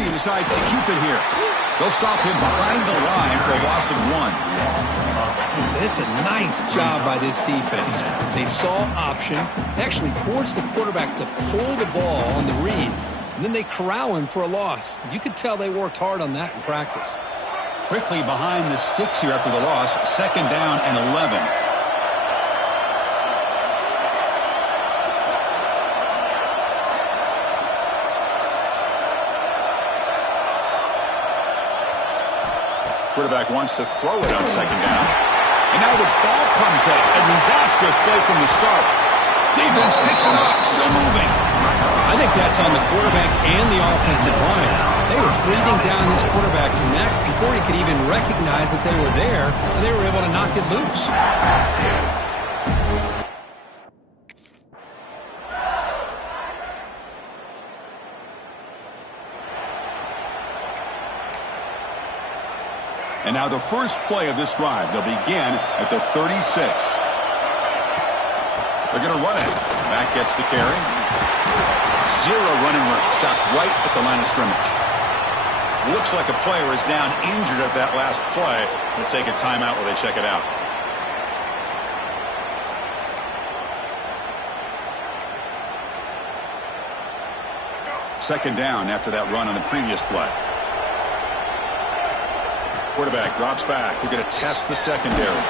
he decides to keep it here. They'll stop him behind the line for a loss of 1. It's a nice job by this defense. They saw option. They actually forced the quarterback to pull the ball on the read, and then they corral him for a loss. You could tell they worked hard on that in practice. Quickly behind the sticks here after the loss. 2nd down and 11. Quarterback wants to throw it on 2nd down. And now the ball comes up. A disastrous play from the start. Defense picks it up, still moving. I think that's on the quarterback and the offensive line. They were breathing down this quarterback's neck before he could even recognize that they were there, and they were able to knock it loose. And now the first play of this drive. They'll begin at the 36. They're going to run it. Mack gets the carry. 0 running room. Stopped right at the line of scrimmage. Looks like a player is down injured at that last play. We'll take a timeout while they check it out. Second down after that run on the previous play. Quarterback drops back. We're going to test the secondary.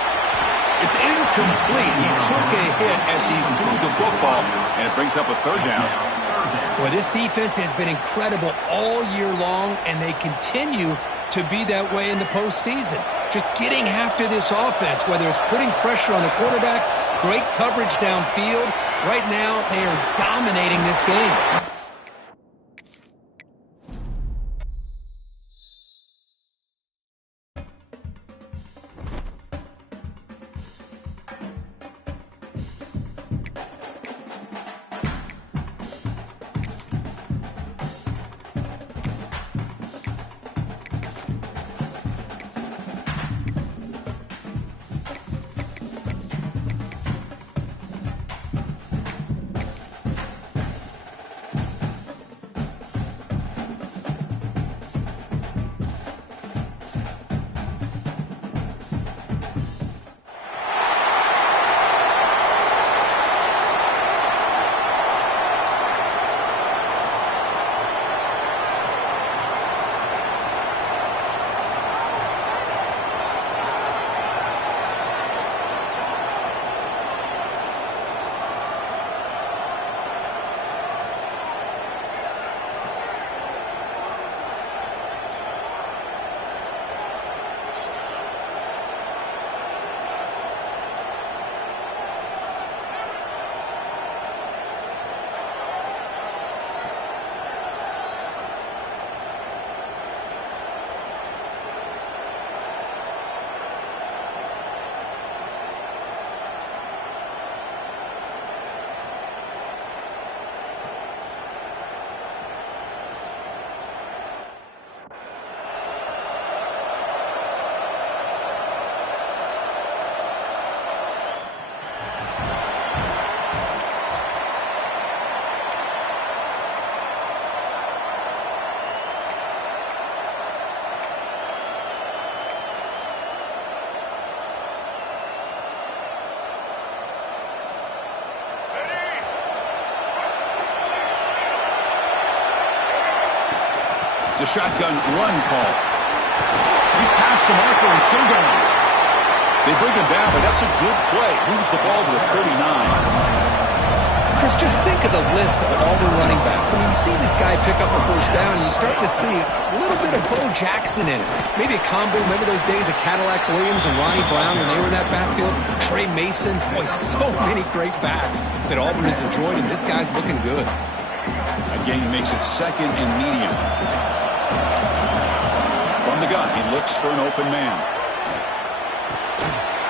It's incomplete. He took a hit as he threw the football, and it brings up a 3rd down. Well, this defense has been incredible all year long, and they continue to be that way in the postseason. Just getting after this offense, whether it's putting pressure on the quarterback, great coverage downfield. Right now, they are dominating this game. It's a shotgun run call. He's past the marker and still going. They bring him down, but that's a good play. Moves the ball to the 39. Chris, just think of the list of Auburn running backs. I mean, you see this guy pick up a 1st down, and you start to see a little bit of Bo Jackson in it. Maybe a combo. Remember those days of Cadillac Williams and Ronnie Brown when they were in that backfield? Trey Mason. Boy, so many great backs that Auburn has enjoyed, and this guy's looking good. Again, makes it 2nd and medium. From the gun, he looks for an open man.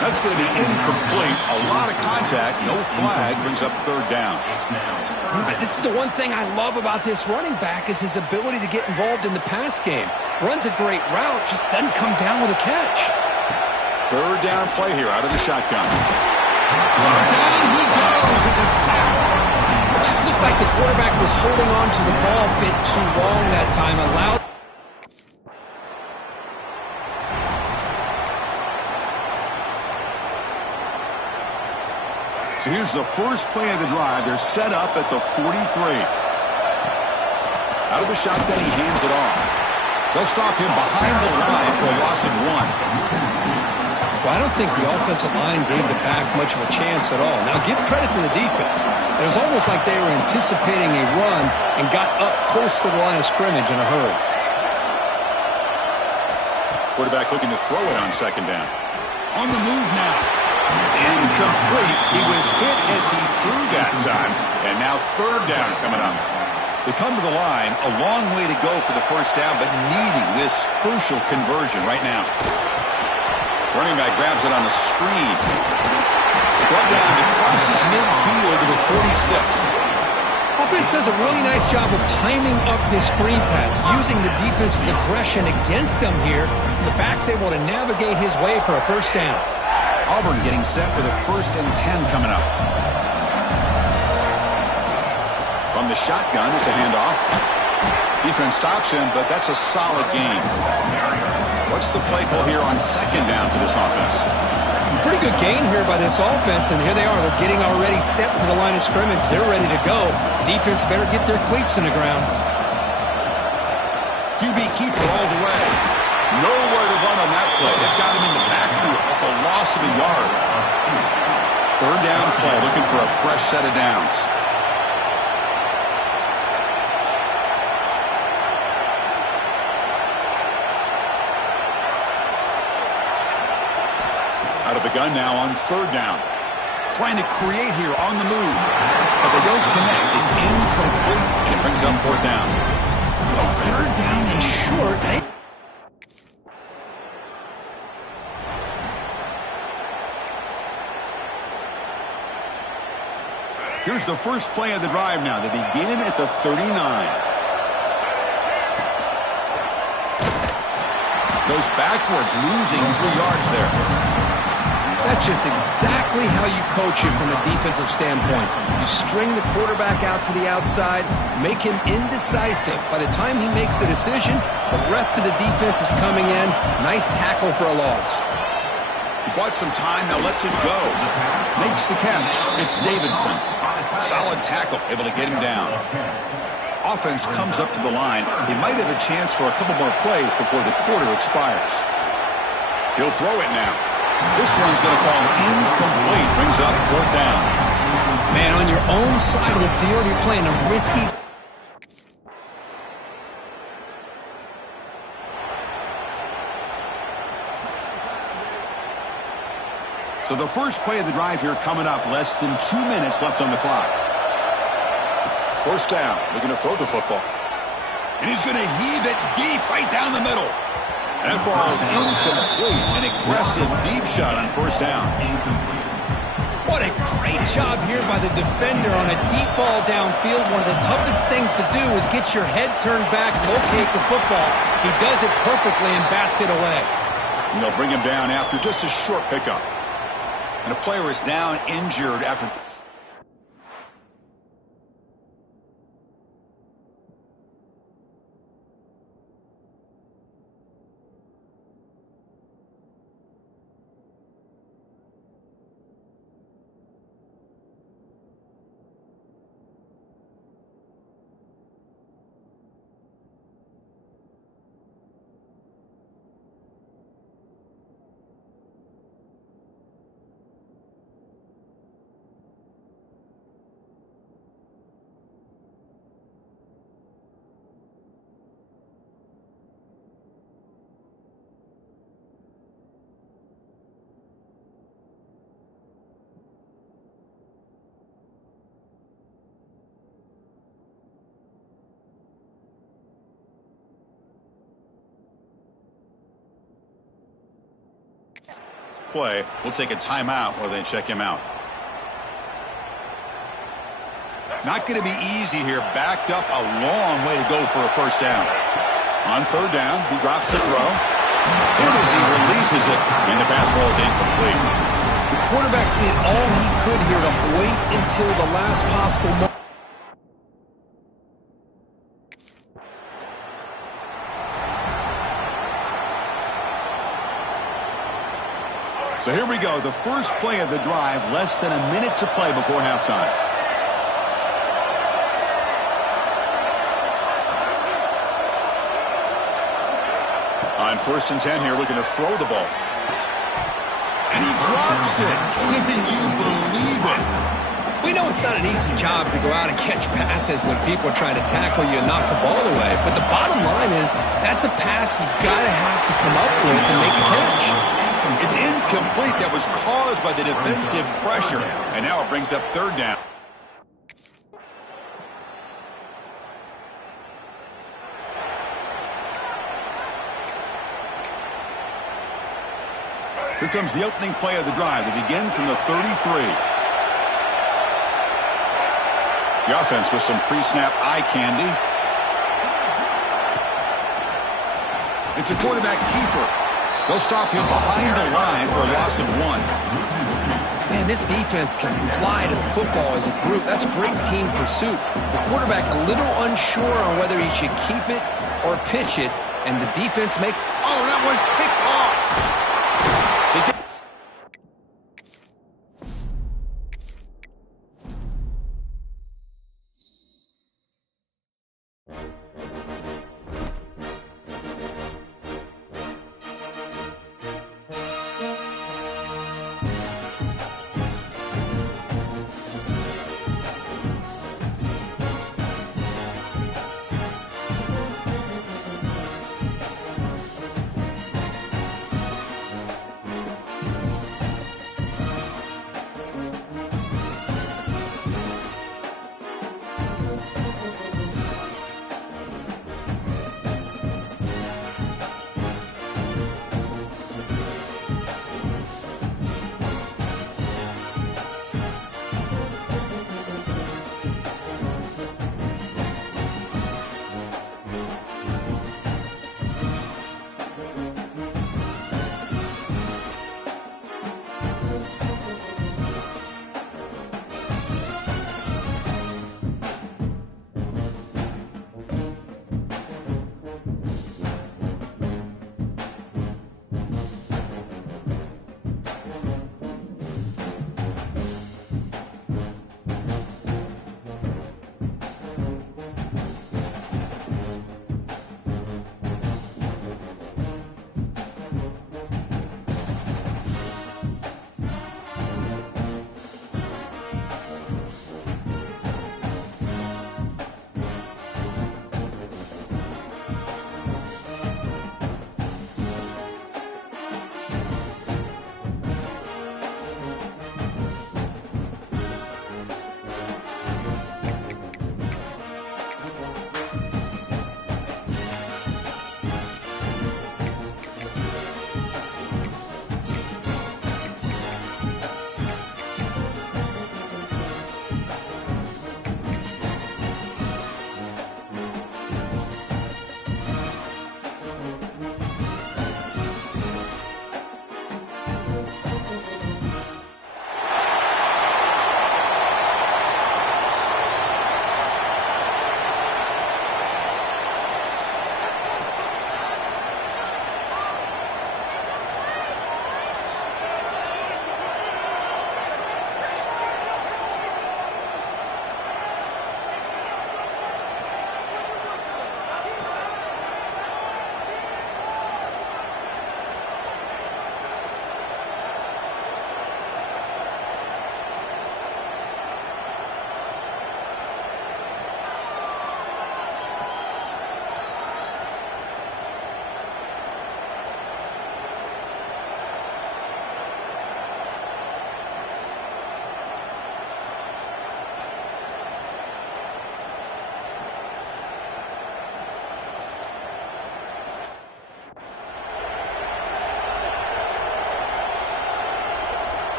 That's going to be incomplete. A lot of contact. No flag. Brings up 3rd down. Yeah, this is the one thing I love about this running back is his ability to get involved in the pass game. Runs a great route, just doesn't come down with a catch. 3rd down play here out of the shotgun. Down he goes. It's a sack. Which is looked like the quarterback was holding on to the ball a bit too long that time. Allowed. So here's the first play of the drive. They're set up at the 43. Out of the shotgun, he hands it off. They'll stop him behind the line for a loss of 1. Well, I don't think the offensive line gave the back much of a chance at all. Now, give credit to the defense. It was almost like they were anticipating a run and got up close to the line of scrimmage in a hurry. Quarterback looking to throw it on second down. On the move now. It's incomplete. He was hit as he threw that time. And now third down coming up. They come to the line, a long way to go for the first down, but needing this crucial conversion right now. Running back grabs it on the screen. Brought down, it crosses midfield to the 46. Offense does a really nice job of timing up this screen pass, using the defense's aggression against them here. The back's able to navigate his way for a first down. Auburn getting set with a 1st and 10 coming up. From the shotgun, it's a handoff. Defense stops him, but that's a solid gain. What's the play call here on second down for this offense? Pretty good gain here by this offense, and here they are. They're getting already set to the line of scrimmage. They're ready to go. Defense better get their cleats in the ground. QB keeper all the way. Nowhere to run on that play. They've got him in the backfield. That's a loss of a yard. Third down play, looking for a fresh set of downs. Out of the gun now on third down. Trying to create here on the move. But they don't connect. It's incomplete, and it brings up fourth down. Third down and short. Here's the first play of the drive now. They begin at the 39. Goes backwards, losing 3 yards there. That's just exactly how you coach him from a defensive standpoint. You string the quarterback out to the outside, make him indecisive. By the time he makes the decision, the rest of the defense is coming in. Nice tackle for a loss. He bought some time, now lets it go. Makes the catch. It's Davidson. Solid tackle, able to get him down. Offense comes up to the line. He might have a chance for a couple more plays before the quarter expires. He'll throw it now. This one's going to fall incomplete. Brings up fourth down. Man, on your own side of the field, you're playing a risky. So the first play of the drive here coming up. Less than 2 minutes left on the clock. First down. Looking to throw the football. And he's going to heave it deep right down the middle. And that ball is incomplete. An aggressive deep shot on first down. What a great job here by the defender on a deep ball downfield. One of the toughest things to do is get your head turned back, locate the football. He does it perfectly and bats it away. And they'll bring him down after just a short pickup. And a player is down injured after... play. We'll take a timeout while they check him out. Not going to be easy here. Backed up a long way to go for a first down. On third down, he drops to throw. And as he releases it, and the pass ball is incomplete. The quarterback did all he could here to wait until the last possible moment. So here we go, the first play of the drive, less than a minute to play before halftime. On 1st and 10 here, looking to throw the ball. And he drops it. Can you believe it? We know it's not an easy job to go out and catch passes when people are trying to tackle you and knock the ball away. But the bottom line is that's a pass you got to have to come up with and make a catch. It's incomplete. That was caused by the defensive pressure. And now it brings up 3rd down. Here comes the opening play of the drive. They begin from the 33. The offense with some pre-snap eye candy. It's a quarterback keeper. They'll stop him behind the line for a loss of 1. Man, this defense can fly to the football as a group. That's great team pursuit. The quarterback a little unsure on whether he should keep it or pitch it, and the defense make... Oh, that one's picked off.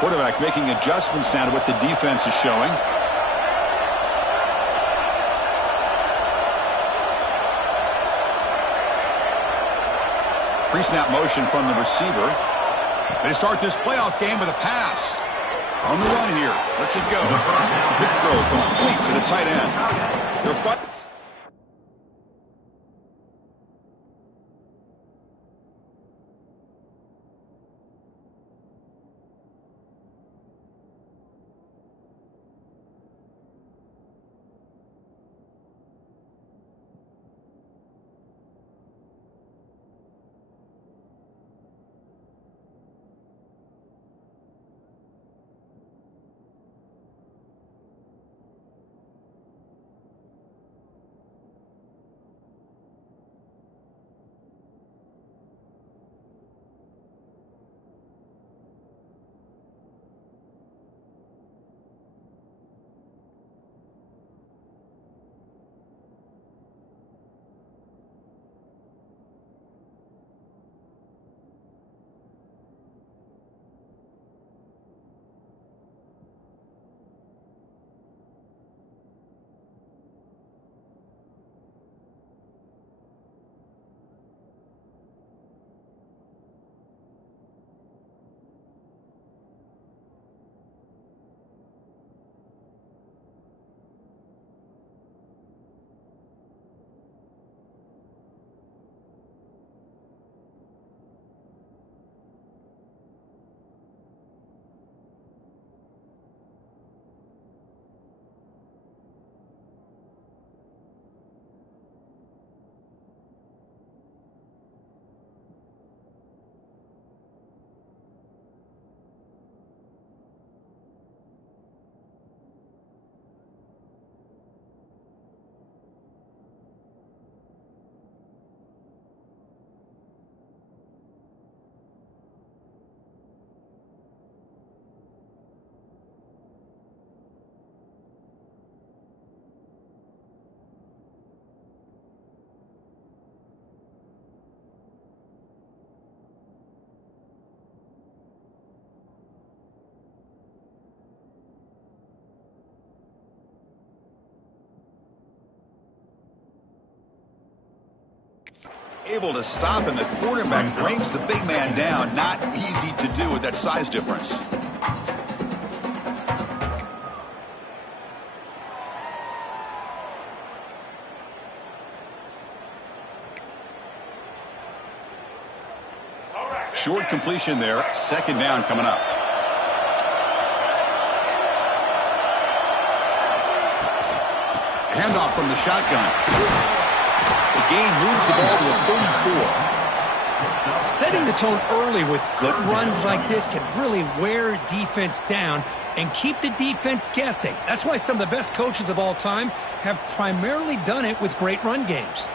Quarterback making adjustments now to what the defense is showing. Pre-snap motion from the receiver. They start this playoff game with a pass. On the run here. Let's it go. Quick throw complete to the tight end. They're fighting. Able to stop, and the quarterback brings the big man down. Not easy to do with that size difference. Short completion there. Second down coming up. Handoff from the shotgun. The gain moves the ball to a 34. Setting the tone early with good runs like this can really wear defense down and keep the defense guessing. That's why some of the best coaches of all time have primarily done it with great run games.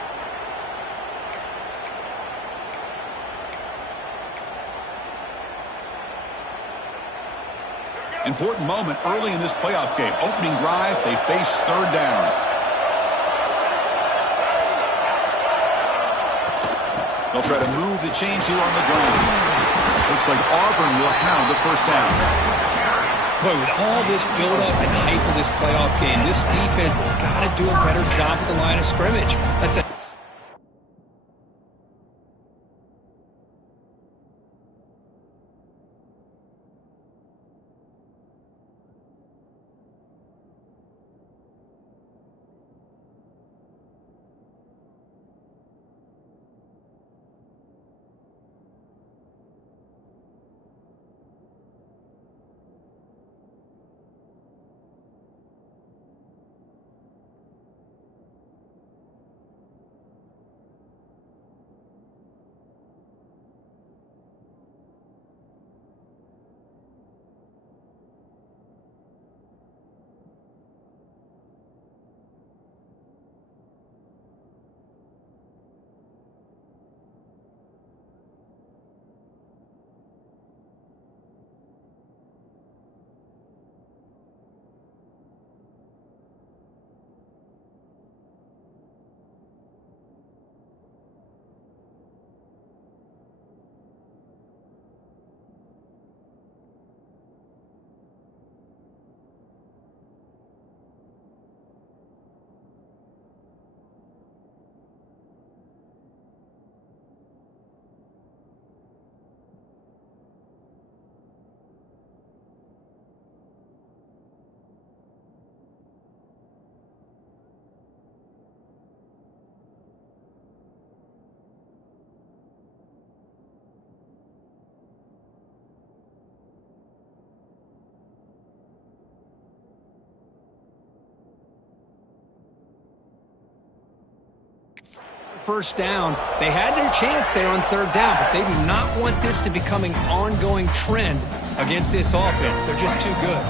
Important moment early in this playoff game. Opening drive, they face third down. They'll try to move the chains here on the ground. Looks like Auburn will have the first down. Boy, with all this build-up and hype of this playoff game, this defense has got to do a better job at the line of scrimmage. That's a first down. They had their chance there on third down, but they do not want this to become an ongoing trend against this offense. They're just too good.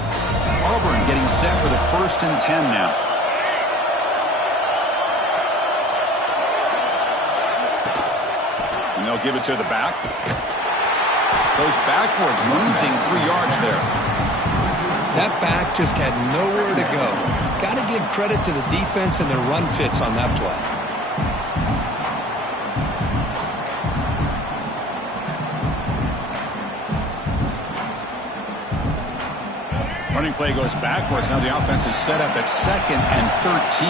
Auburn getting set for the 1st and 10 now. And they'll give it to the back. Goes backwards, losing 3 yards there. That back just had nowhere to go. Got to give credit to the defense and their run fits on that play. Running play goes backwards. Now the offense is set up at 2nd and 13.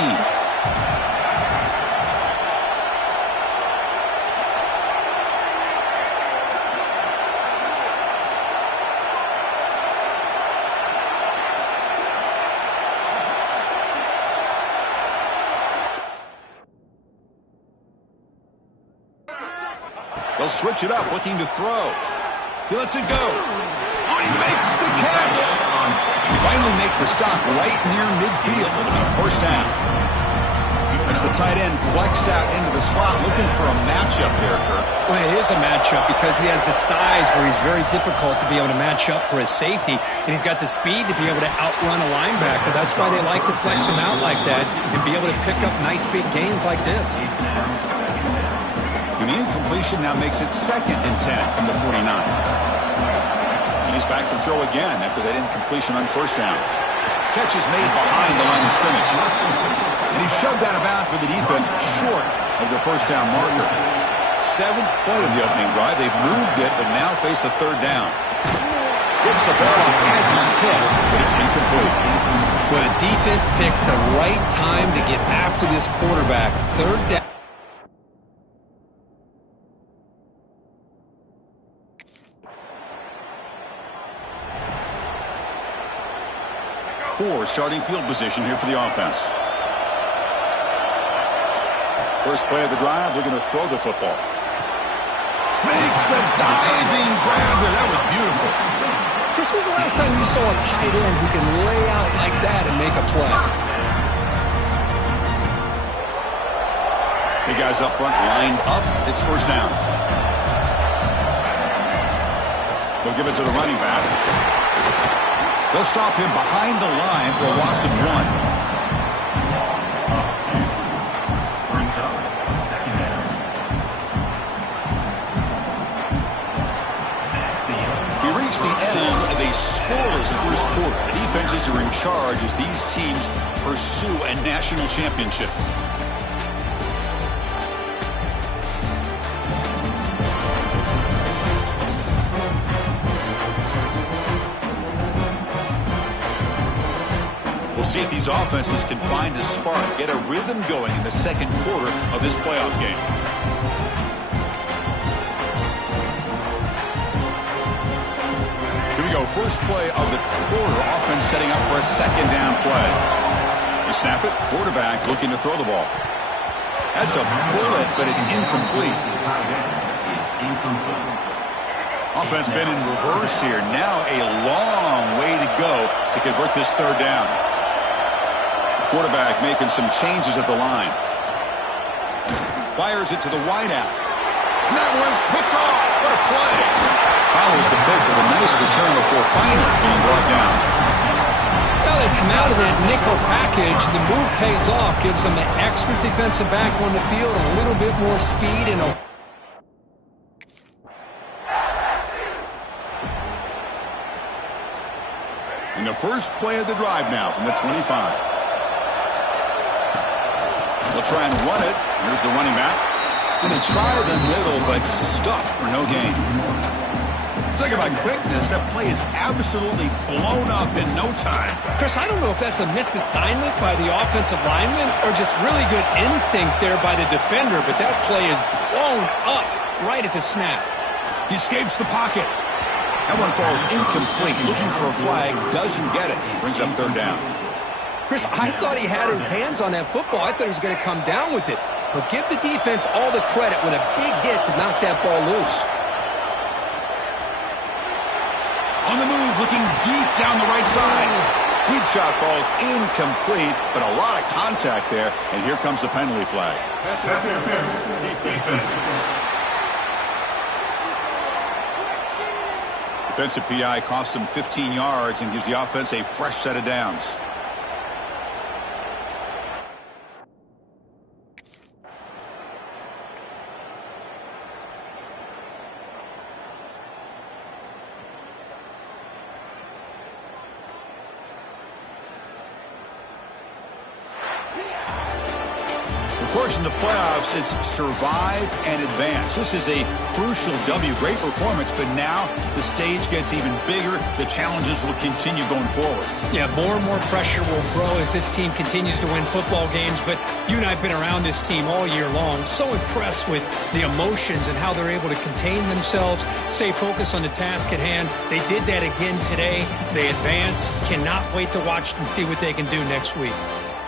They'll switch it up, looking to throw. He lets it go. Oh, he makes the catch. He finally make the stop right near midfield. It'll be 1st down. As the tight end flexed out into the slot, looking for a matchup there, Kirk. Well, it is a matchup because he has the size where he's very difficult to be able to match up for his safety, and he's got the speed to be able to outrun a linebacker. That's why they like to flex him out like that and be able to pick up nice big gains like this. And the incompletion now makes it 2nd and 10 from the 49. And he's back to throw again after that incompletion on 1st down. Catch is made behind the line of scrimmage. And he's shoved out of bounds with the defense short of the 1st down marker. 7th play of the opening drive. They've moved it, but now face a 3rd down. Gets the ball off as he's hit, but it's incomplete. Well, the defense picks the right time to get after this quarterback. 3rd down. Poor starting field position here for the offense. First play of the drive, looking to throw the football. Makes a diving grab there. That was beautiful. Chris, when was the last time you saw a tight end who can lay out like that and make a play? The guys up front lined up. It's 1st down. They'll give it to the running back. They'll stop him behind the line for a loss of 1. We reach the end of a scoreless first quarter. The defenses are in charge as these teams pursue a national championship. We'll see if these offenses can find a spark, get a rhythm going in the 2nd quarter of this playoff game. Here we go. First play of the quarter. Offense setting up for a 2nd down play. They snap it. Quarterback looking to throw the ball. That's a bullet, but it's incomplete. Offense been in reverse here. Now a long way to go to convert this 3rd down. Quarterback making some changes at the line. Fires it to the wideout. And that one's picked off. What a play. Follows the pick with a nice return before finally being brought down. Well, they come out of that nickel package. The move pays off. Gives them an extra defensive back on the field, a little bit more speed, and a... In the first play of the drive now from the 25. They'll try and run it. Here's the running back. And they try the middle, but stuffed for no gain. Talk about quickness. That play is absolutely blown up in no time. Chris, I don't know if that's a misassignment by the offensive lineman or just really good instincts there by the defender, but that play is blown up right at the snap. He escapes the pocket. That one falls incomplete. Looking for a flag. Doesn't get it. Brings up 3rd down. Chris, I thought he had his hands on that football. I thought he was going to come down with it. But give the defense all the credit with a big hit to knock that ball loose. On the move, looking deep down the right side. Deep shot ball's incomplete, but a lot of contact there, and here comes the penalty flag. Defensive PI cost him 15 yards and gives the offense a fresh set of downs. Of course, in the playoffs, it's survive and advance. This is a crucial W. Great performance, but now the stage gets even bigger. The challenges will continue going forward. Yeah, more and more pressure will grow as this team continues to win football games, but you and I have been around this team all year long. So impressed with the emotions and how they're able to contain themselves, stay focused on the task at hand. They did that again today. They advance. Cannot wait to watch and see what they can do next week.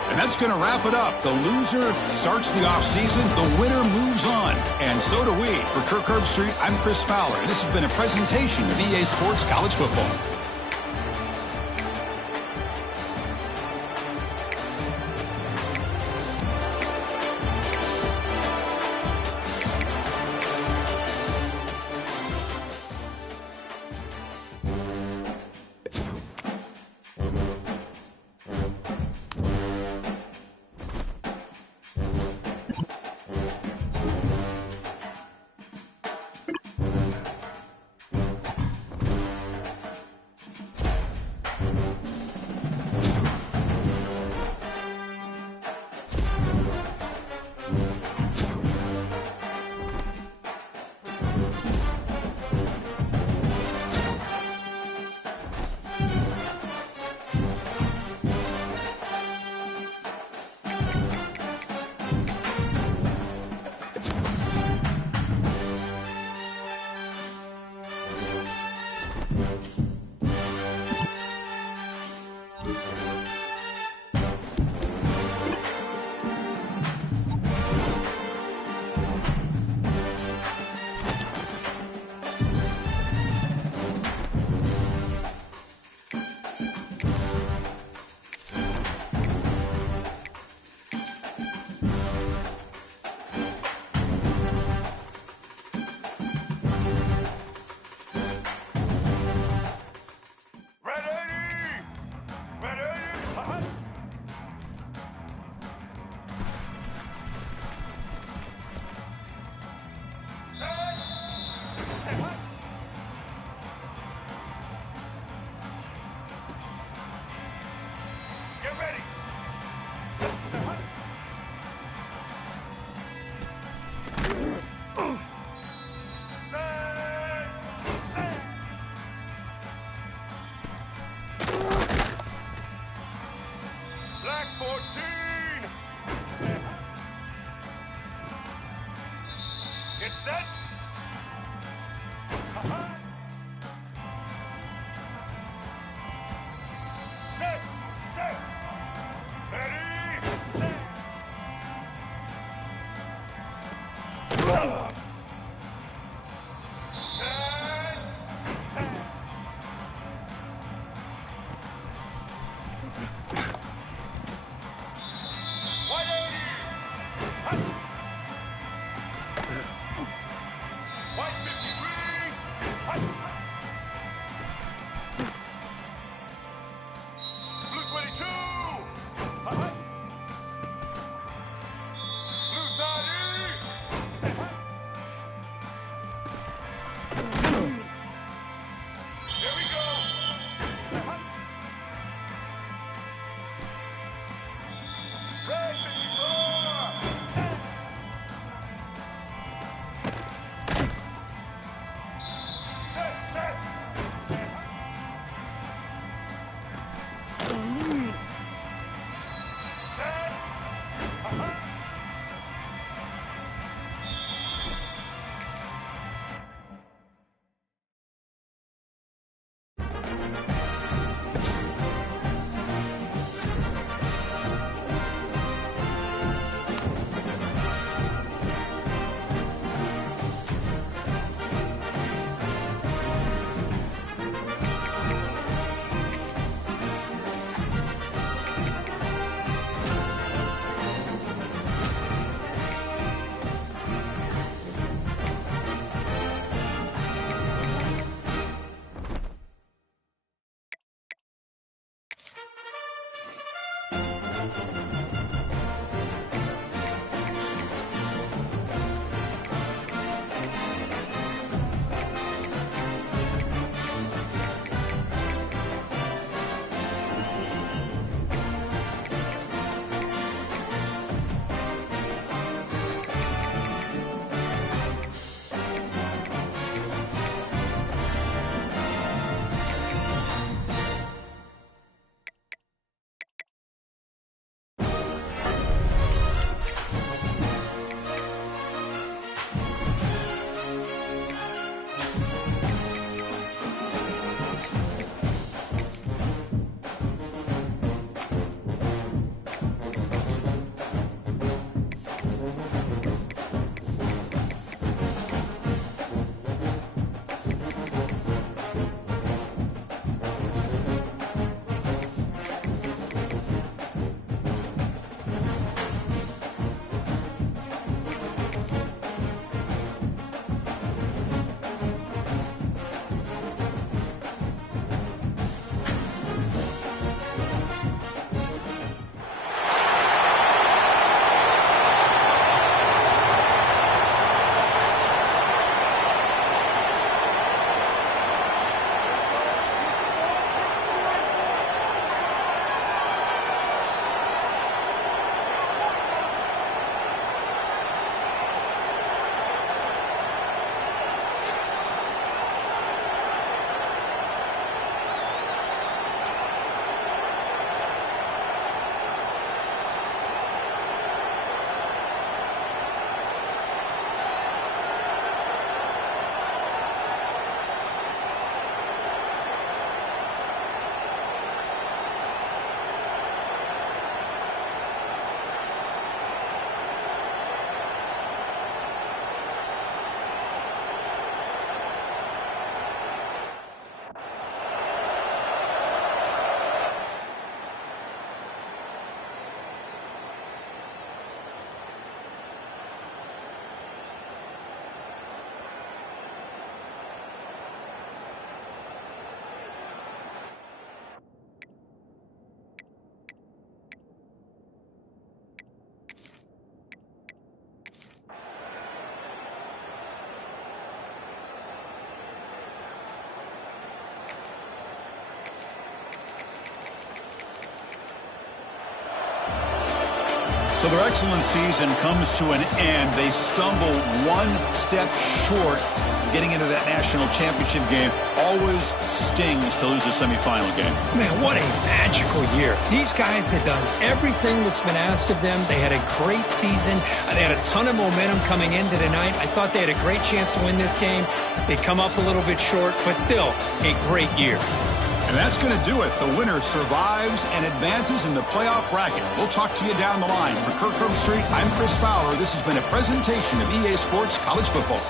And that's going to wrap it up. The loser starts the offseason. The winner moves on. And so do we. For Kirk Herbstreit, I'm Chris Fowler. And this has been a presentation of EA Sports College Football. So their excellent season comes to an end. They stumble one step short of getting into that national championship game. Always stings to lose a semifinal game. Man, what a magical year. These guys had done everything that's been asked of them. They had a great season. They had a ton of momentum coming into tonight. I thought they had a great chance to win this game. They come up a little bit short, but still a great year. And that's going to do it. The winner survives and advances in the playoff bracket. We'll talk to you down the line. For Kirk Herbstreit, I'm Chris Fowler. This has been a presentation of EA Sports College Football.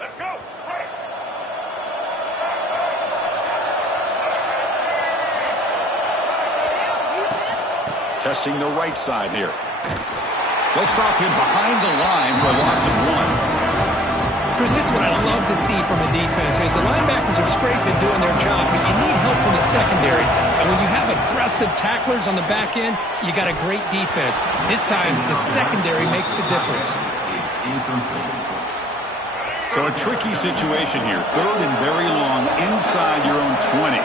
Let's go. Right. Testing the right side here. They'll stop him behind the line for a loss of 1. Chris, this is what I love to see from a defense is the linebackers are scraping and doing their job, but you need help from the secondary. And when you have aggressive tacklers on the back end, you got a great defense. This time, the secondary makes the difference. So a tricky situation here. 3rd and very long inside your own 20.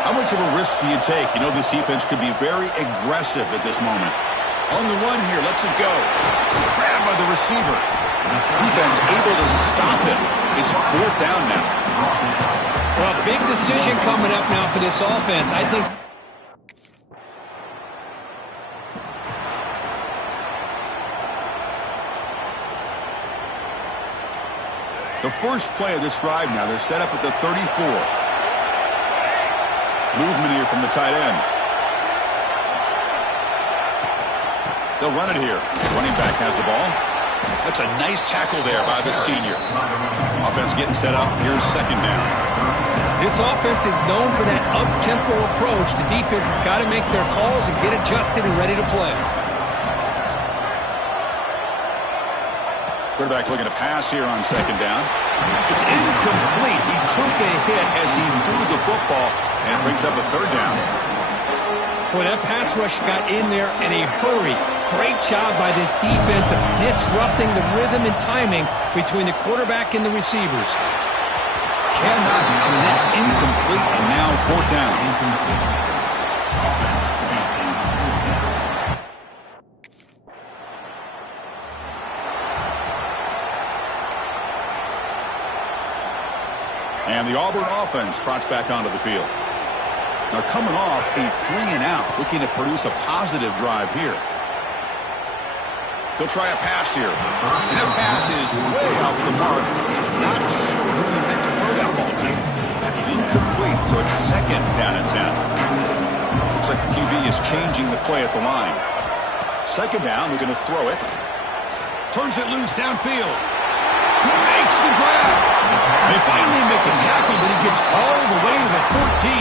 How much of a risk do you take? You know this defense could be very aggressive at this moment. On the run here, lets it go. Grabbed by the receiver. Defense able to stop it. It's 4th down now. Well, big decision coming up now for this offense. I think the first play of this drive now, they're set up at the 34. Movement here from the tight end. They'll run it here. Running back has the ball. That's a nice tackle there by the senior. Offense getting set up. Here's 2nd down. this offense is known for that up-tempo approach. The defense has got to make their calls and get adjusted and ready to play. Quarterback looking to pass here on 2nd down. It's incomplete. He took a hit as he threw the football and brings up a 3rd down. Boy, that pass rush got in there in a hurry. Great job by this defense of disrupting the rhythm and timing between the quarterback and the receivers. Cannot connect. Incomplete, and now 4th down. And the Auburn offense trots back onto the field. Now coming off a 3-and-out, looking to produce a positive drive here. They'll try a pass here. And that pass is way off the mark. Not sure who he meant to throw that ball to. Incomplete, so it's 2nd down and 10. Looks like the QB is changing the play at the line. 2nd down, we're going to throw it. Turns it loose downfield. He makes the grab. They finally make a tackle, but he gets all the way to the 14.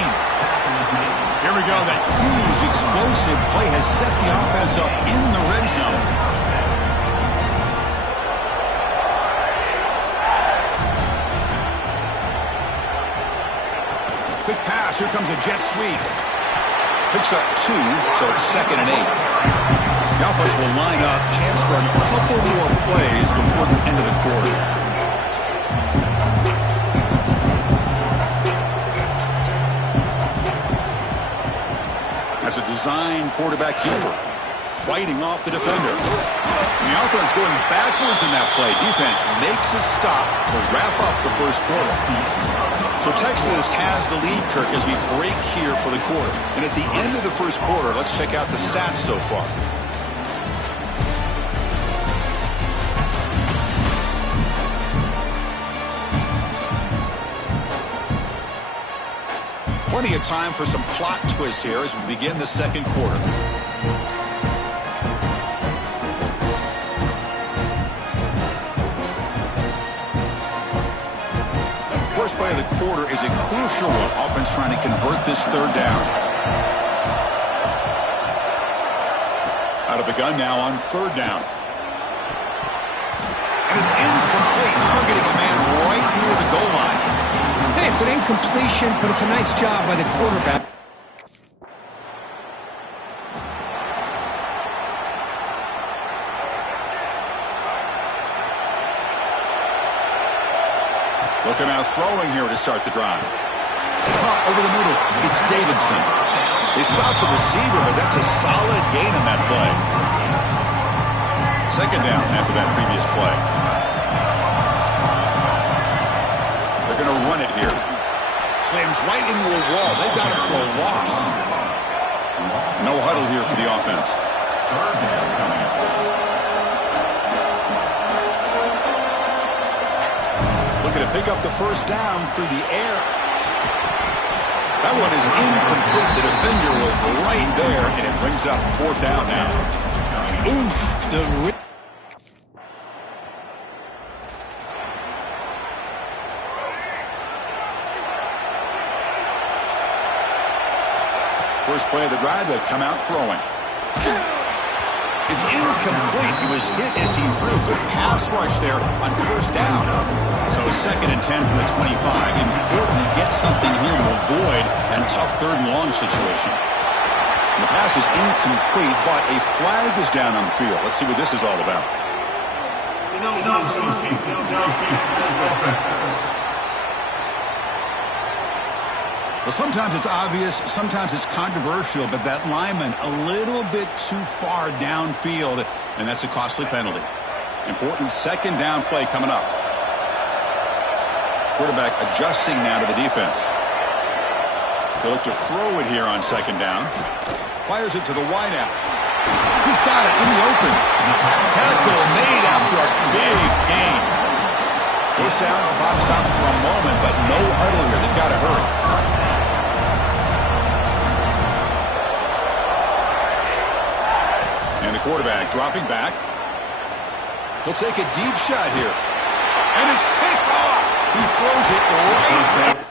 Here we go. That huge, explosive play has set the offense up in the red zone. Quick pass. Here comes a jet sweep. Picks up 2, so it's 2nd and 8. The offense will line up. Chance for a couple more plays before the end of the quarter. That's a design quarterback keeper. Fighting off the defender. The offense going backwards in that play. Defense makes a stop to wrap up the first quarter. So Texas has the lead, Kirk, as we break here for the quarter. And at the end of the first quarter, let's check out the stats so far. Plenty of time for some plot twists here as we begin the second quarter. The first play of the quarter is a crucial one. Offense trying to convert this 3rd down. Out of the gun now on 3rd down. And it's incomplete, targeting a man right near the goal line. Hey, it's an incompletion, but it's a nice job by the quarterback. Looking out throwing here to start the drive. Caught over the middle. It's Davidson. They stop the receiver, but that's a solid gain on that play. 2nd down after that previous play. They're going to run it here. Slams right into a wall. They've got him for a loss. No huddle here for the offense. Looking to pick up the 1st down through the air. That one is incomplete. The defender was right there, and it brings up 4th down now. first play of the drive, they'll come out throwing. It's incomplete. He was hit as he threw. Good pass rush there on first down. So 2nd and 10 from the 25. Important to get something here to avoid a tough 3rd and long situation. And the pass is incomplete, but a flag is down on the field. Let's see what this is all about. Well, sometimes it's obvious, sometimes it's controversial, but that lineman a little bit too far downfield, and that's a costly penalty. Important 2nd down play coming up. Quarterback adjusting now to the defense. He'll look to throw it here on 2nd down. Fires it to the wideout. He's got it in the open. Tackle made after a big gain. First down, clock stops for a moment, but no huddle here. They've got to hurry. And the quarterback dropping back. He'll take a deep shot here. And it's picked off. He throws it right back.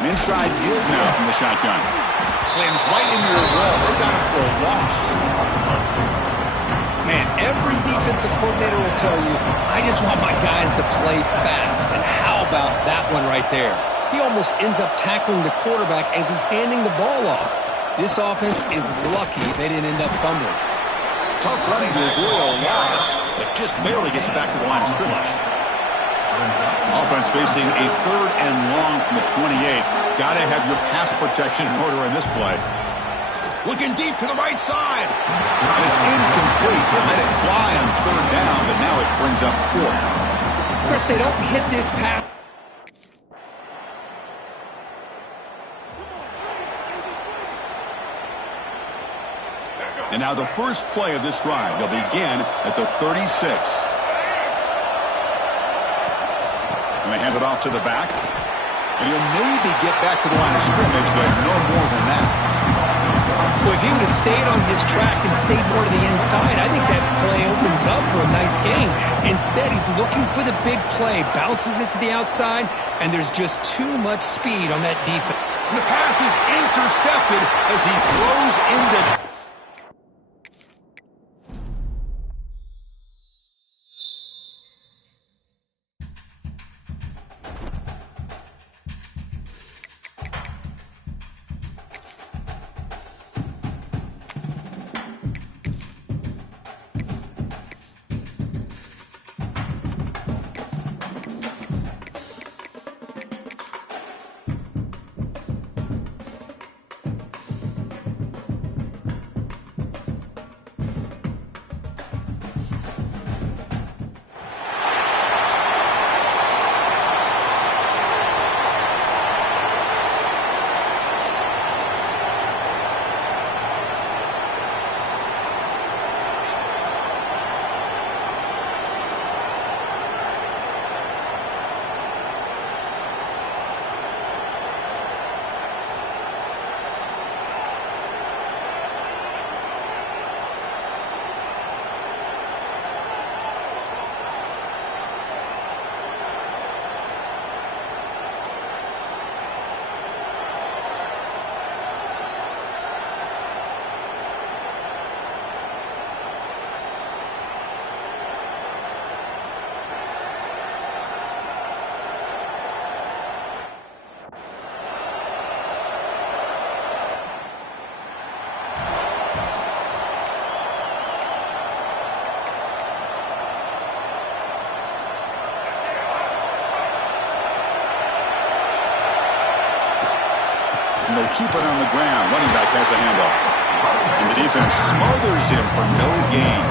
An inside give now from the shotgun. Slams right into your wall. They got him for a loss. Man, every defensive coordinator will tell you, I just want my guys to play fast. And how about that one right there? He almost ends up tackling the quarterback as he's handing the ball off. This offense is lucky they didn't end up fumbling. Tough running to avoid a loss, but just barely gets back to the line of scrimmage. Offense facing a 3rd and long from the 28. Got to have your pass protection in order in this play. Looking deep to the right side. And it's incomplete. They let it fly on 3rd down, but now it brings up 4th. Chris, they don't hit this pass. And now the first play of this drive. They'll begin at the 36. And they hand it off to the back. And he'll maybe get back to the line of scrimmage, but no more than that. Well, if he would have stayed on his track and stayed more to the inside, I think that play opens up for a nice game. Instead, he's looking for the big play, bounces it to the outside, and there's just too much speed on that defense. And the pass is intercepted as he throws into... And they'll keep it on the ground. Running back has the handoff. And the defense smothers him for no gain.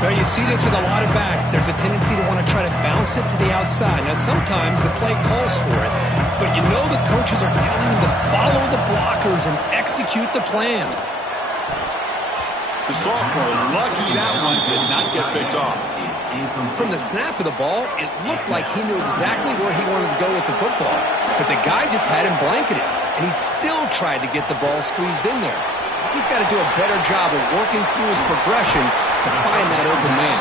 Well, you see this with a lot of backs. There's a tendency to want to try to bounce it to the outside. Now, sometimes the play calls for it, but you know the coaches are telling them to follow the blockers and execute the plan. The sophomore, lucky that one did not get picked off. From the snap of the ball, it looked like he knew exactly where he wanted to go with the football. But the guy just had him blanketed, and he still tried to get the ball squeezed in there. He's got to do a better job of working through his progressions to find that open man.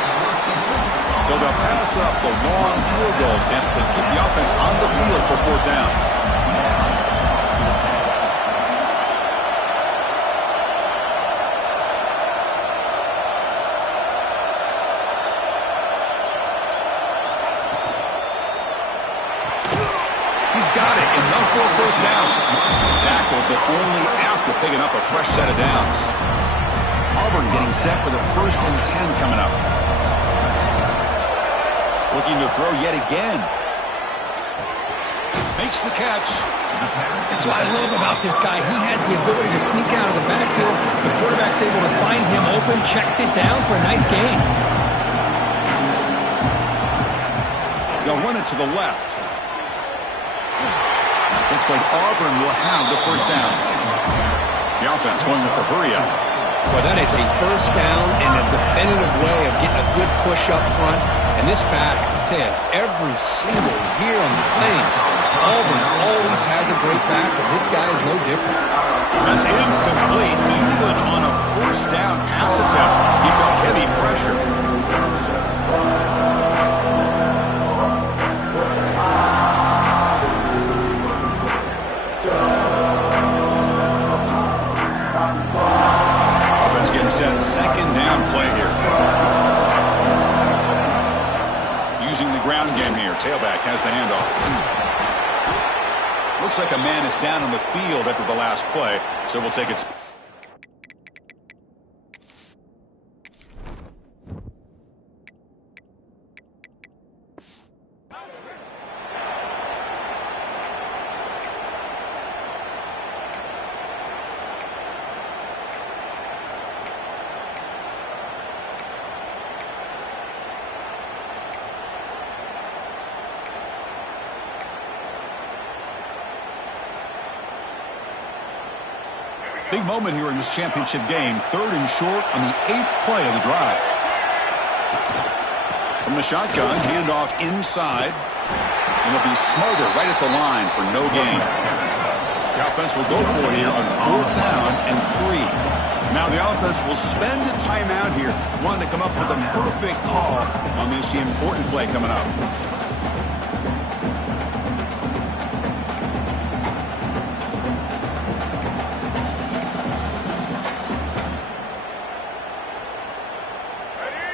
So they'll pass up the long field goal attempt and keep the offense on the field for 4th down. He's got it, enough for a 1st down. Tackled, but only after picking up a fresh set of downs. Auburn getting set with a 1st and 10 coming up. Looking to throw yet again. Makes the catch. That's what I love about this guy. He has the ability to sneak out of the backfield. The quarterback's able to find him open, checks it down for a nice gain. They'll run it to the left. Looks like Auburn will have the 1st down. The offense going with the hurry up. Well, that is a 1st down and a definitive way of getting a good push up front. And this back, I tell you, every single year on the Plains, Auburn always has a great back, and this guy is no different. That's incomplete. Even on a 1st down pass attempt, he felt heavy pressure. Looks like a man is down on the field after the last play, so we'll take it. Big moment here in this championship game. 3rd and short on the 8th play of the drive. From the shotgun, handoff inside. And it'll be Smolder right at the line for no gain. The offense will go for it here on 4th down and 3. Now the offense will spend a timeout here, wanting to come up with the perfect call on this important play coming up.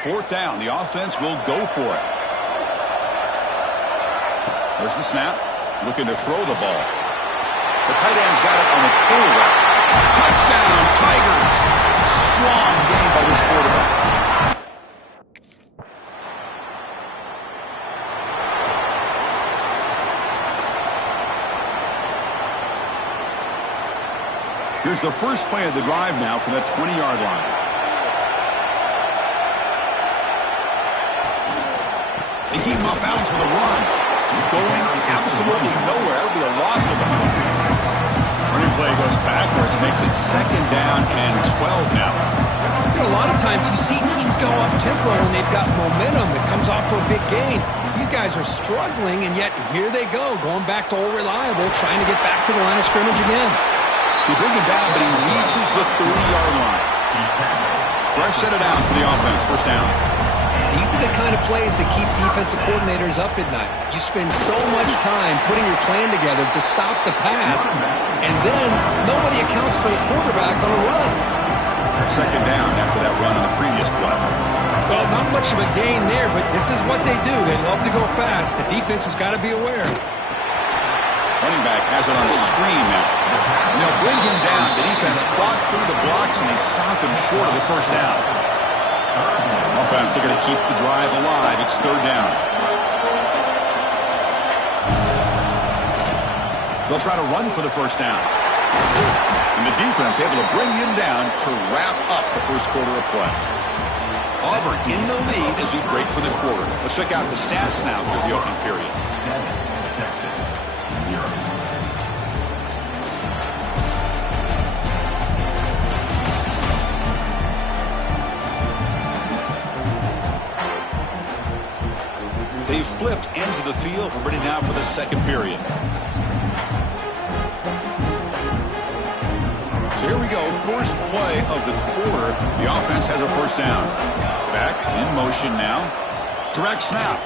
Fourth down, the offense will go for it. There's the snap, looking to throw the ball. The tight end's got it on a pull route. Touchdown, Tigers! Strong game by this quarterback. Here's the first play of the drive now from the 20-yard line. They keep him off bounds with a run. Going absolutely nowhere. That would be a loss of them. Running play goes backwards, makes it 2nd down and 12 now. You know, a lot of times you see teams go up-tempo when they've got momentum. It comes off for a big gain. These guys are struggling, and yet here they go, going back to old reliable, trying to get back to the line of scrimmage again. They bring him down, but he reaches the 30-yard line. Fresh set of downs for the offense. First down. These are the kind of plays that keep defensive coordinators up at night. You spend so much time putting your plan together to stop the pass, and then nobody accounts for the quarterback on a run. 2nd down after that run on the previous play. Well, not much of a gain there, but this is what they do. They love to go fast. The defense has got to be aware. Running back has it on a screen now. And they'll bring him down. The defense fought through the blocks, and they stop him short of the first down. Offense, they're going to keep the drive alive. It's 3rd down. They'll try to run for the first down. And the defense able to bring him down to wrap up the first quarter of play. Auburn in the lead as we break for the quarter. Let's check out the stats now through the opening period. Texas, 0. They've flipped ends of the field. We're ready now for the 2nd period. So here we go. First play of the quarter. The offense has a first down. Back in motion now. Direct snap.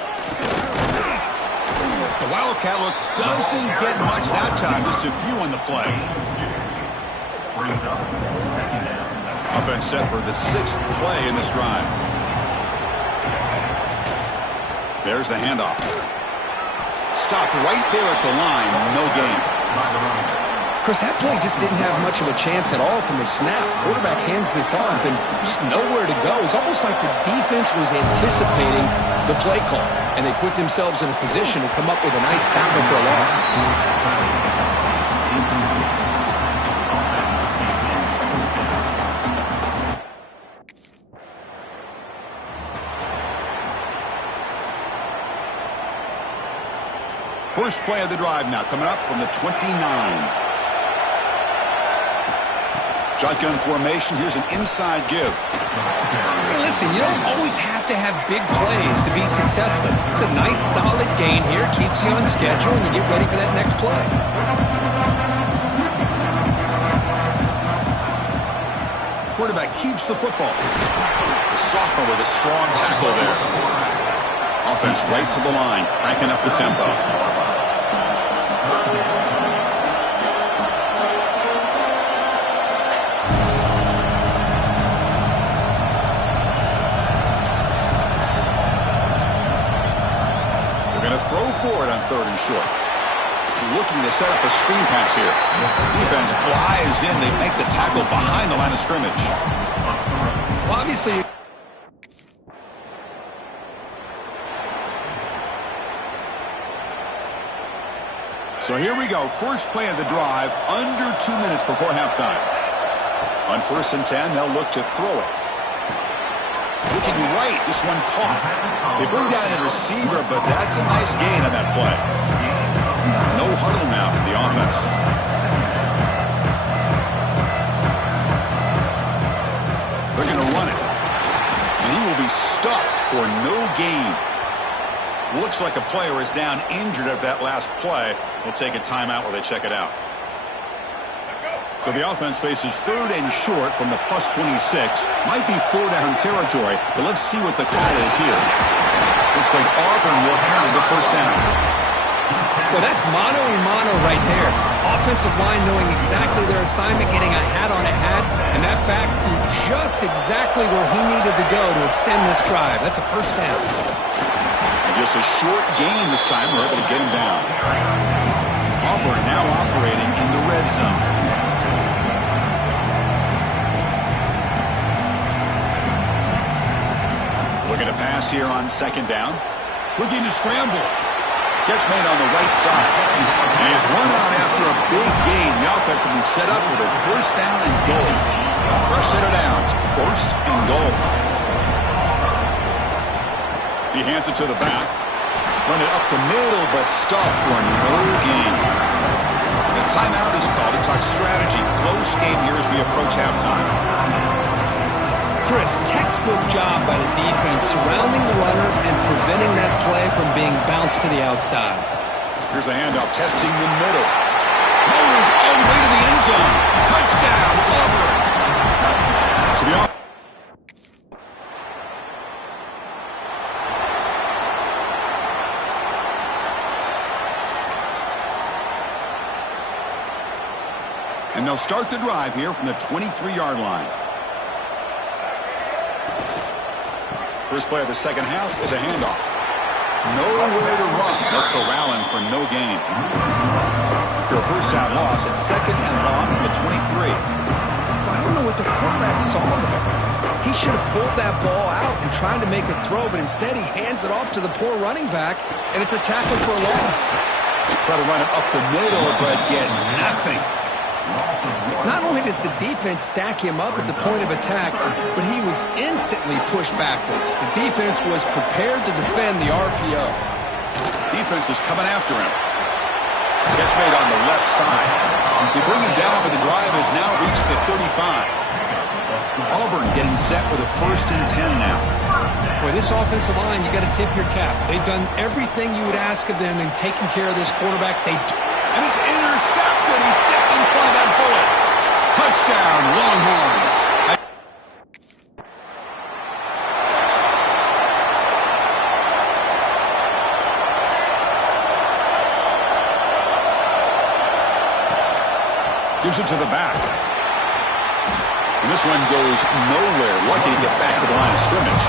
The Wildcat look doesn't get much that time. Just a few on the play. Offense set for the 6th play in this drive. There's the handoff. Stopped right there at the line. No gain. Of course, that play just didn't have much of a chance at all from the snap. Quarterback hands this off and just nowhere to go. It's almost like the defense was anticipating the play call, and they put themselves in a position to come up with a nice tackle for a loss. First play of the drive now coming up from the 29. Shotgun formation. Here's an inside give. Hey, listen, you don't always have to have big plays to be successful. It's a nice, solid gain here. Keeps you on schedule, and you get ready for that next play. Quarterback keeps the football. The sophomore with a strong tackle there. Offense right to the line, cranking up the tempo. Throw for it on 3rd and short. looking to set up a screen pass here. Defense flies in. They make the tackle behind the line of scrimmage. Well, obviously... So here we go. First play of the drive, under 2 minutes before halftime. On 1st and 10, they'll look to throw it. Looking right, this one caught. They bring down the receiver, but that's a nice gain on that play. No huddle now for the offense. They're going to run it. And he will be stuffed for no gain. Looks like a player is down injured at that last play. We'll take a timeout while they check it out. So the offense faces 3rd and short from the +26. Might be 4-down territory, but let's see what the call is here. Looks like Auburn will handle the first down. Well, that's mano-a-mano right there. Offensive line knowing exactly their assignment, getting a hat on a hat, and that back threw just exactly where he needed to go to extend this drive. That's a first down. Just a short gain this time. We're able to get him down. Auburn now operating in the red zone. Looking to pass here on 2nd down. Looking to scramble. Catch made on the right side. And he's run out after a big gain. The offense will be set up with a 1st down and goal. First set of downs. 1st and goal. He hands it to the back. Run it up the middle, but stuffed for no gain. The timeout is called to talk strategy. Close game here as we approach halftime. Chris, textbook job by the defense surrounding the runner and preventing that play from being bounced to the outside. Here's the handoff, testing the middle. Rolls all the way to the end zone. Touchdown, Auburn. So the And they'll start the drive here from the 23-yard line. First play of the second half is a handoff. Nowhere to run. They're corralling for no gain. After a first down loss, it's 2nd and long from the 23. I don't know what the quarterback saw there. He should have pulled that ball out and tried to make a throw, but instead he hands it off to the poor running back, and it's a tackle for a loss. Try to run it up the middle, but get nothing. Not only does the defense stack him up at the point of attack, but he was instantly pushed backwards. The defense was prepared to defend the RPO. Defense is coming after him. Catch made on the left side. They bring him down, but the drive has now reached the 35. Auburn getting set with a 1st and 10 now. Boy, this offensive line, you got to tip your cap. They've done everything you would ask of them in taking care of this quarterback. And it's intercepted. He stepped in front of that bullet. Touchdown, Longhorns. Gives it to the back. And this one goes nowhere. Lucky to get back to the line of scrimmage.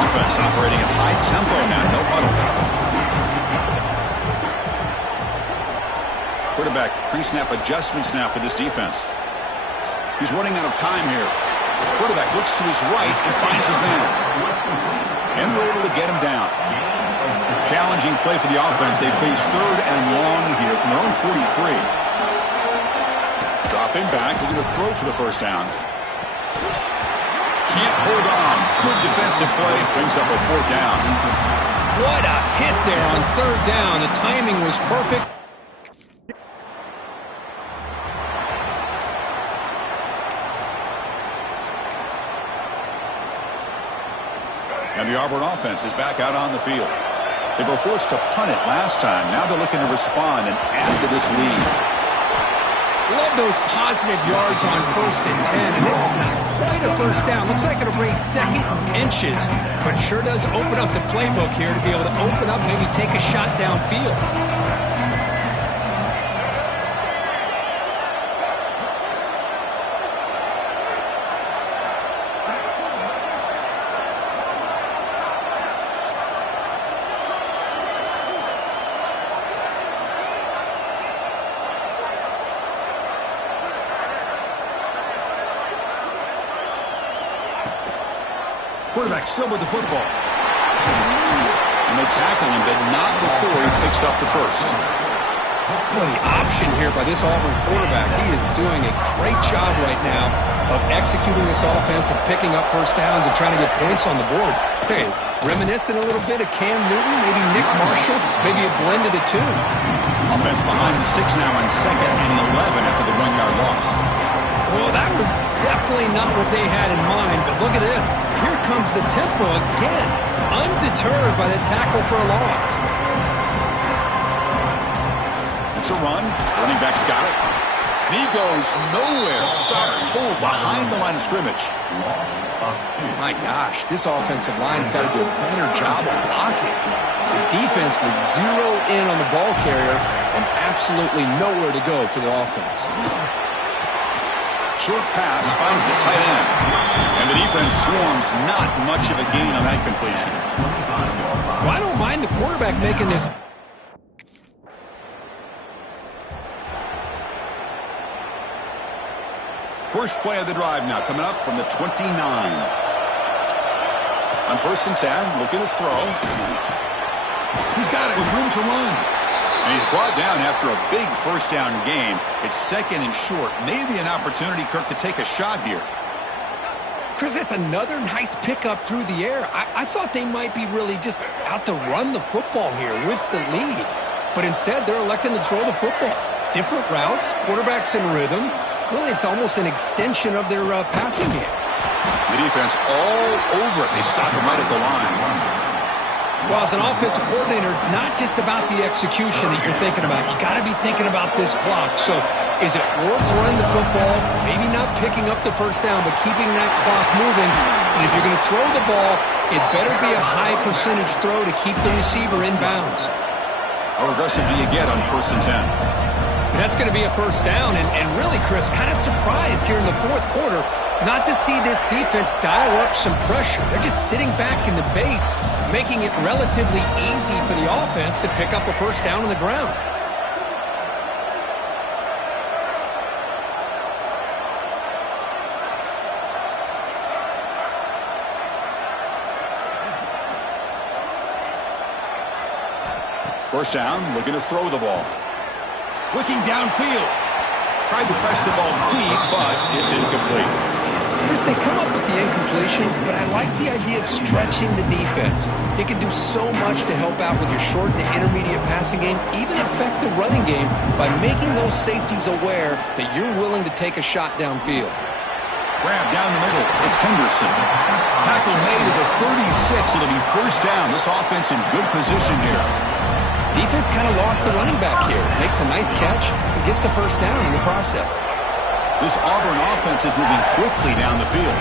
Offense operating at high tempo now. No huddle. Quarterback pre-snap adjustments now for this defense. He's running out of time here. Quarterback looks to his right and finds his man. And we're able to get him down. Challenging play for the offense. They face 3rd and long here from their own 43. Dropping back, looking to throw for the first down. Can't hold on. Good defensive play. Brings up a 4th down. What a hit there on 3rd down. The timing was perfect. And the Auburn offense is back out on the field. They were forced to punt it last time. Now they're looking to respond and add to this lead. Love those positive yards on 1st and 10, and it's not quite a first down. Looks like it'll bring 2nd inches, but sure does open up the playbook here to be able to open up, maybe take a shot downfield. Quarterback still with the football. And they tackle him, but not before he picks up the first. Boy, the option here by this Auburn quarterback, he is doing a great job right now of executing this offense and picking up first downs and trying to get points on the board. Okay, reminiscent a little bit of Cam Newton, maybe Nick Marshall, maybe a blend of the two. Offense behind the 6 now on 2nd and 11 after the 1-yard loss. Well, that was definitely not what they had in mind, but look at this. Here comes the tempo again, undeterred by the tackle for a loss. It's a run. Running back's got it. And he goes nowhere. Stopped cold behind the line of scrimmage. My gosh, this offensive line's got to do a better job of blocking. The defense was zero in on the ball carrier and absolutely nowhere to go for the offense. Short pass finds the tight end. And the defense swarms. Not much of a gain on that completion. Well, I don't mind the quarterback making this. First play of the drive now coming up from the 29. On 1st and 10, looking to throw. He's got it with room to run. And he's brought down after a big first down game. It's 2nd and short. Maybe an opportunity, Kirk, to take a shot here. Chris, that's another nice pickup through the air. I thought they might be really just out to run the football here with the lead. But instead, they're electing to throw the football. Different routes, quarterbacks in rhythm. Really, it's almost an extension of their passing game. The defense all over it. They stop him right at the line. Well, as an offensive coordinator, it's not just about the execution that you're thinking about. You got to be thinking about this clock. So is it worth running the football, maybe not picking up the first down, but keeping that clock moving? And if you're going to throw the ball, it better be a high percentage throw to keep the receiver in bounds. How aggressive do you get on 1st and 10? That's going to be a first down, and really, Chris, kind of surprised here in the 4th quarter not to see this defense dial up some pressure. They're just sitting back in the base, making it relatively easy for the offense to pick up a first down on the ground. First down, looking to throw the ball. Looking downfield. Tried to press the ball deep, but it's incomplete. Chris, they come up with the incompletion, but I like the idea of stretching the defense. It can do so much to help out with your short to intermediate passing game, even affect the running game by making those safeties aware that you're willing to take a shot downfield. Grab down the middle. It's Henderson. Tackle made at the 36. It'll be first down. This offense in good position here. Defense kind of lost the running back here. Makes a nice catch and gets the first down in the process. This Auburn offense is moving quickly down the field.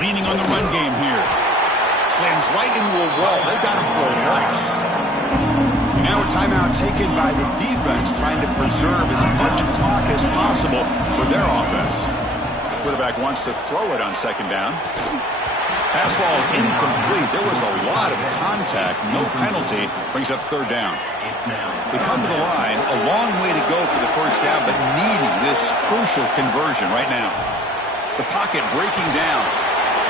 Leaning on the run game here. Slams right into a wall. They've got him for a loss. And now a timeout taken by the defense, trying to preserve as much clock as possible for their offense. Quarterback wants to throw it on 2nd down. Pass ball is incomplete. There was a lot of contact. No penalty. Brings up 3rd down. They come to the line. A long way to go for the first down, but needing this crucial conversion right now. The pocket breaking down.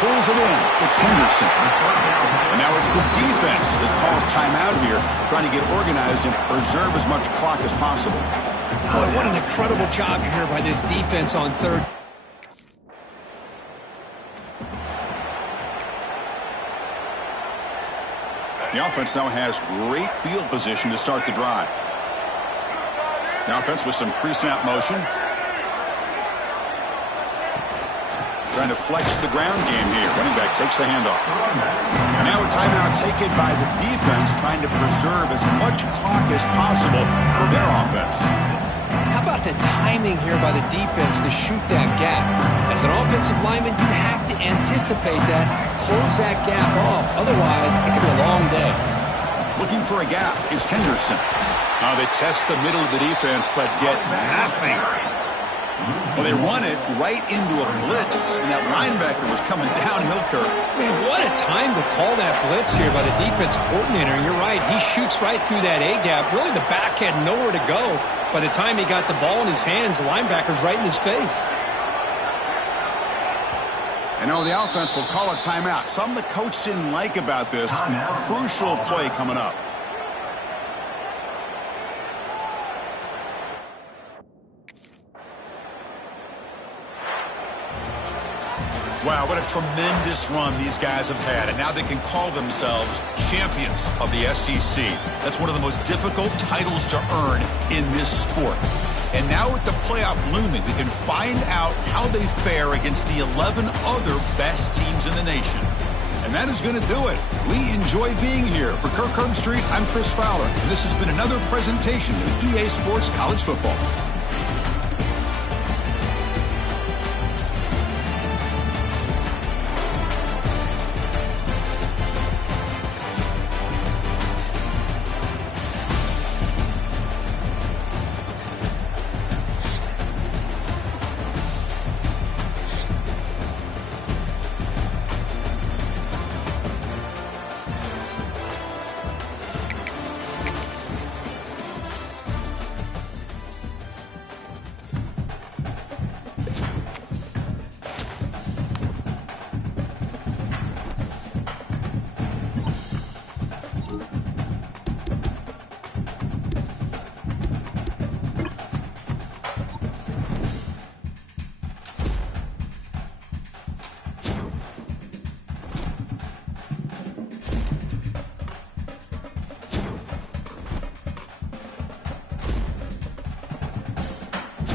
Pulls it in. It's Henderson. And now it's the defense that calls timeout here, trying to get organized and preserve as much clock as possible. Boy, what an incredible job here by this defense on 3rd. The offense now has great field position to start the drive. The offense with some pre-snap motion. Trying to flex the ground game here. Running back takes the handoff. And now a timeout taken by the defense, trying to preserve as much clock as possible for their offense. How about the timing here by the defense to shoot that gap? As an offensive lineman, you have to anticipate that, close that gap off. Otherwise, it could be a long day. Looking for a gap. It's Henderson. They test the middle of the defense, but get nothing. Well, they run it right into a blitz, and that linebacker was coming downhill, Kirk. Man, what a time to call that blitz here by the defense coordinator. And you're right, he shoots right through that A-gap. Really, the back had nowhere to go. By the time he got the ball in his hands, the linebacker's right in his face. And now the offense will call a timeout. Something the coach didn't like about this. Crucial play coming up. Wow, what a tremendous run these guys have had. And now they can call themselves champions of the SEC. That's one of the most difficult titles to earn in this sport. And now with the playoff looming, we can find out how they fare against the 11 other best teams in the nation. And that is going to do it. We enjoyed being here. For Kirk Herbstreit, I'm Chris Fowler. And this has been another presentation of EA Sports College Football.